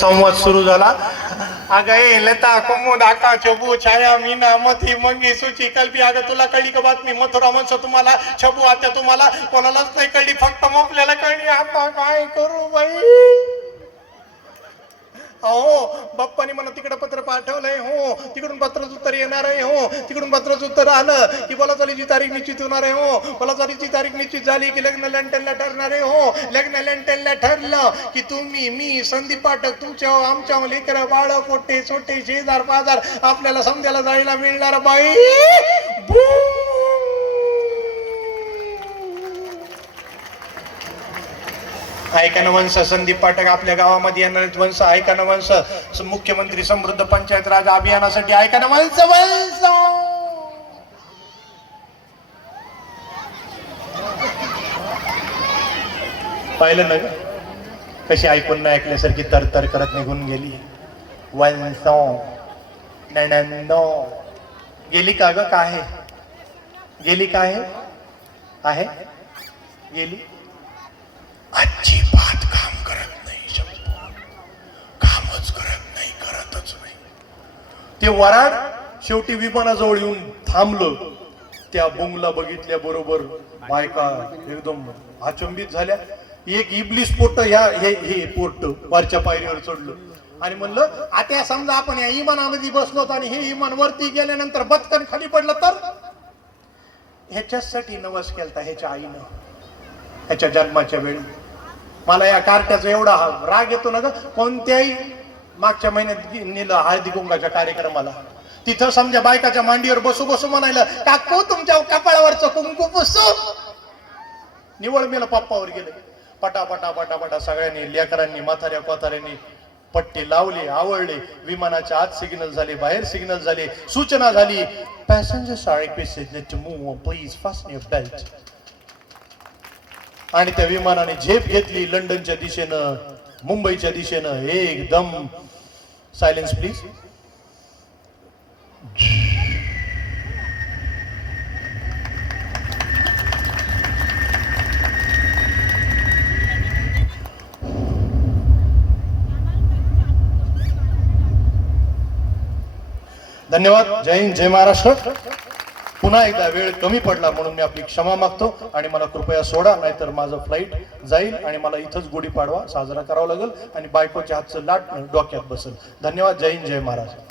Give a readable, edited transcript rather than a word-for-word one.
संवाद सुरू झाला. अगं लता कुमुद आका छबू छाया मीना मथी मंगी सुची कल्पी. अगं तुला कळली का बातमी? मथुरा म्हणतो तुम्हाला, छबू आत्या तुम्हाला, कोणालाच नाही कळली, फक्त आपल्याला कळली. आता काय करू बाई? हो बाप्पानी मला तिकडे पत्र पाठवलंय. हो तिकडून पत्रच उत्तर येणार आहे. हो तिकडून पत्रच उत्तर आलं की बोलाचालीची तारीख निश्चित होणार आहे. हो बोलाचालीची तारीख निश्चित झाली की लग्न लंटनला ठरणार आहे. हो लग्न लंटनला ठरलं की तुम्ही मी संदीप पाठक तुमच्या आमच्या लेकर बाळ पोटे छोटे शेजार पाजार आपल्याला समजायला जायला मिळणार बाई. ऐका ना वंश, संदीप पाठक आपल्या गावामध्ये येणार आहेत वंश. ऐका ना वंश, मुख्यमंत्री समृद्ध पंचायत राज अभियानासाठी ऐका ना वंश. वंश पाहिलं ना ग कशी ऐकून नाही ऐकल्यासारखी तरतर करत निघून गेली. वंश नणंदो गेली का ग? काय गेली? काय आहे गेली? अजिबात काम करत नाही, कामच करत नाही, करतच नाही. ते वराड शेवटी विमानाजवळ येऊन थांबलं. त्या बुंगला बघितल्या बरोबर बायका एकदम अचंबित झाल्या. एक इबलीस पोट हे पोट वरच्या पायरीवर चढलं आणि म्हणलं आता समजा आपण या इमानामध्ये बसलो आणि हे इमान वरती गेल्यानंतर बदकन खाली पडलं तर? ह्याच्यासाठी नवस केलता ह्याच्या आईनं ह्याच्या जन्माच्या वेळी. मला या कार्ट्याचा एवढा राग येतो ना ग. कोणत्याही मागच्या महिन्यात नेलं हळदी कुंकाच्या कार्यक्रमाला, तिथं समजा बायकाच्या मांडीवर बसू बसू म्हणायला काकू तुमच्या कपाळावरचं कुंकू पुसू. निवळ मेलं पप्पावर गेले. पटापटा पटापटा सगळ्यांनी लेकरांनी म्हाताऱ्या कोताऱ्यांनी पट्टे लावले, आवडले. विमानाच्या आत सिग्नल झाले, बाहेर सिग्नल झाले, सूचना झाली. Passengers are requested to move, please fasten your belt. आणि त्या विमानाने झेप घेतली लंडनच्या दिशेनं, मुंबईच्या दिशेनं. एकदम सायलेन्स प्लीज. धन्यवाद. जय हिंद, जय महाराष्ट्र. पुन्हा एकदा वेळ कमी पडला म्हणून मी आपली क्षमा मागतो आणि मला कृपया सोडा, नाहीतर माझं फ्लाईट जाईल आणि मला इथंच गुढीपाडवा साजरा करावा लागेल आणि बायकोच्या हातचं लाट डोक्यात बसेल. धन्यवाद. जय हिंद, जय महाराष्ट्र.